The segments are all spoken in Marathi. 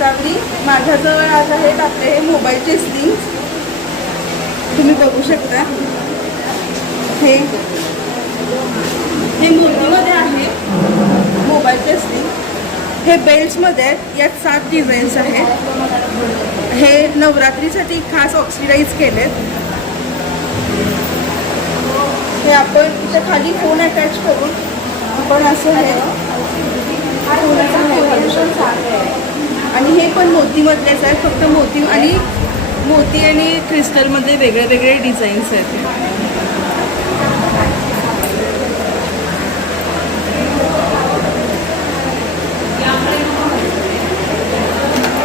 कासावली माझ्याजवळ आज आहेत आपले हे मोबाईलचे स्लिंग्स तुम्ही बघू शकता. हे. हे मोतीमध्ये आहे. मोबाईलचे स्लिंग हे बेल्ट्समध्ये आहेत. यात सात डिझाईन्स आहेत. हे नवरात्रीसाठी खास ऑक्सिडाईज केलेत. हे आपण इथे खाली फोन अटॅच करून आपण असं हे आणि हे पण मोतीमधलेच आहेत फक्त मोती आणि मोती आणि क्रिस्टलमध्ये वेगळे वेगळे डिझाईन्स आहेत.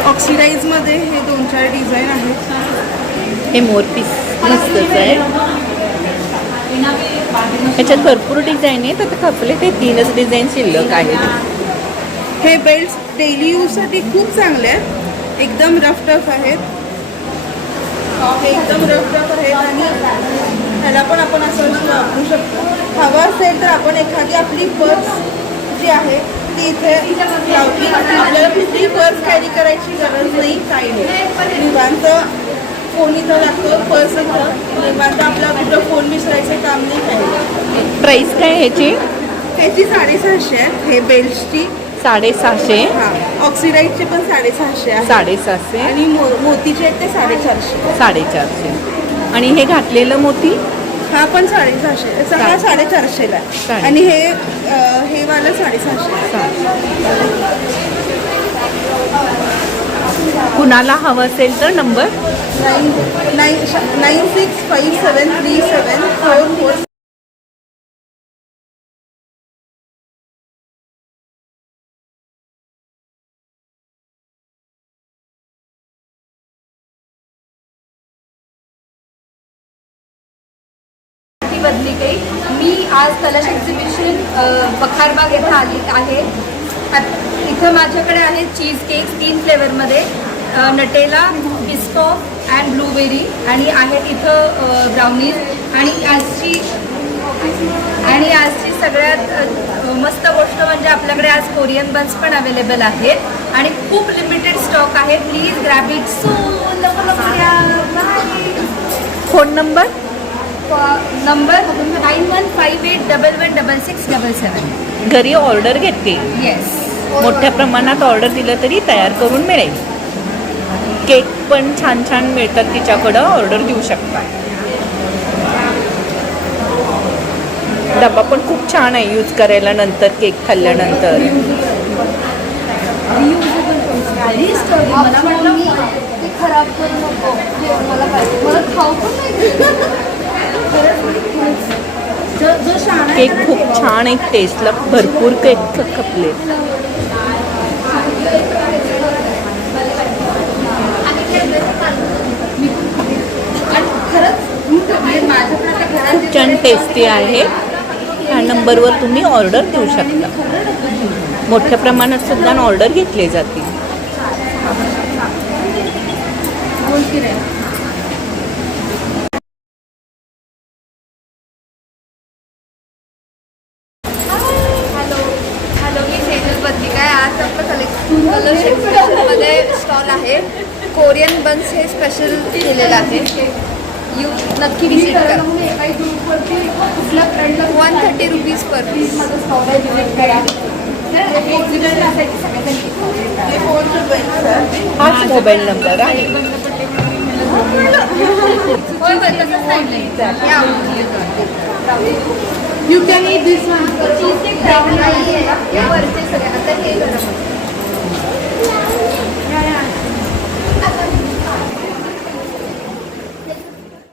ऑक्सिडाईजमध्ये हे दोन चार डिझाईन आहेत. हे मोरपीस मस्तच आहे. ह्याच्यात भरपूर डिझाईन आहेत. आता खपले ते तीनच डिझाईन शिल्लक आहेत. हे बेल्ट्स डेली यूजसाठी खूप चांगले आहेत. एकदम रफ टफ आहेत. हे एकदम रफ टफ आहेत आणि ह्याला पण आपण असं वापरू शकतो. हवं असेल तर आपण एखादी आपली पर्स जी आहे ती इथे लावली. आपल्याला कुठली पर्स कॅरी करायची गरज नाही काही नाही. निवांत फोन इथं लागतो पर्स इथं. निवांत आपला कुठं फोन विसरायचं काम नाही काही. प्राईस काय ह्याची ह्याची साडेसहाशे आहेत हे बेल्ट्सची साडेसहाशे. हा ऑक्सिडाईजचे पण साडेसहाशे आहे साडेसहाशे. आणि मो मोतीचे आहेत ते साडेचारशे. साडेचारशे. आणि हे घातलेलं मोती? हा पण साडेसहाशे. हा साडे- साडेचारशेला आहे. साडे- आणि हे अ, हे वालं साडेसहाशे कुणाला हवं असेल तर number? Nine nine nine six five seven three seven four four बदली गई. मी आज कलश एक्झिबिशन बखारबाग येथे आली आहे. इथं माझ्याकडे आहे चीज केक तीन फ्लेवरमध्ये नटेला बिस्कॉफ अँड ब्लूबेरी आणि आहेत इथं ब्राउनीज आणि आजची आणि आजची सगळ्यात मस्त गोष्ट म्हणजे आपल्याकडे आज कोरियन बन्स पण अवेलेबल आहेत. आणि खूप लिमिटेड स्टॉक आहे. प्लीज ग्रॅब इट सो लवकर phone number? Number nine one five eight double one double six double seven. घरी ऑर्डर घेते येस मोठ्या प्रमाणात ऑर्डर दिलं तरी तयार करून मिळेल. केक पण छान छान मिळतात तिच्याकडं. ऑर्डर देऊ शकता. डबा पण खूप छान आहे यूज करायला नंतर केक खाल्ल्यानंतर मला म्हटलं ते खराब करू नको मला पाहिजे मला खाऊ पण नाही जो जो शाणा आहे केक खूप छान एक टेस्टला भरपूर केक खपले. खूप छान टेस्टी आहे. ह्या नंबरवर तुम्ही ऑर्डर देऊ शकता. मोठ्या प्रमाणात सुद्धा ऑर्डर घेतले जातील. आपलं कलेक्शन कलर एक्झिबिशनमध्ये स्टॉल आहे. कोरियन बन्स हे स्पेशल केलेलं आहे. यू नक्की विज़िट करा. One thirty rupees per piece हे हाच मोबाईल नंबर आहे. या. You can eat this